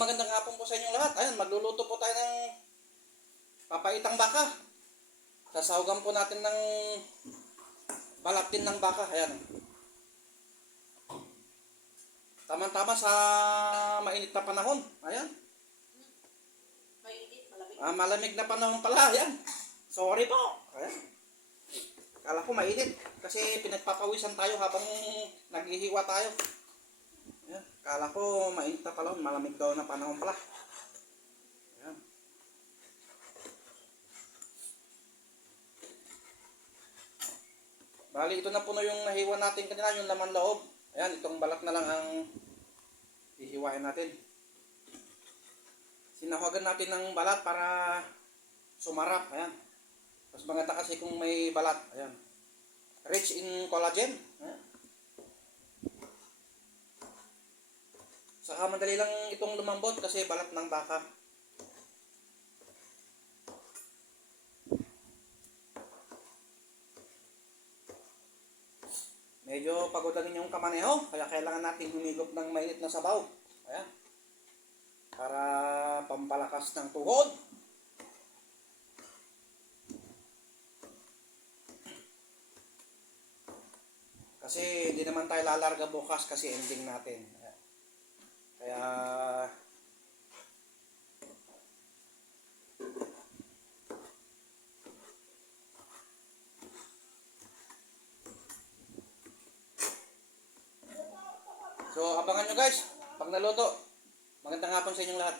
magandang hapon po sa inyong lahat. Ayun, magluluto po tayo ng papaitang baka. Sasahugan po natin ng balat din ng baka. Ayan. Tama-tama sa mainit na panahon. Ayan. Mainit, malamig. Malamig na panahon pala. Ayan. Sorry po. Ayan. Kala ko mainit. Kasi pinagpapawisan tayo habang naghihiwa tayo. Ayan. Kala ko mainit na pala. Malamig daw na panahon pala. Ayan. Bali, ito na po na yung nahiwa natin kanina, yung laman loob. Ayan, itong balat na lang ang hihiwain natin. Sinahugan natin ng balat para sumarap. Ayan. Mas maganda kasi kung may balat. Ayan. Rich in collagen. Ayan. Saka madali lang itong lumambot kasi balat ng baka. Medyo pagod ang inyong kamaneho, kaya kailangan natin humigop ng mainit na sabaw. Ayan. Para pampalakas ng tuhod. Kasi hindi naman tayo lalarga bukas kasi ending natin. Ayan. Kaya so, abangan nyo guys, pag naluto. Magandang hapon sa inyong lahat.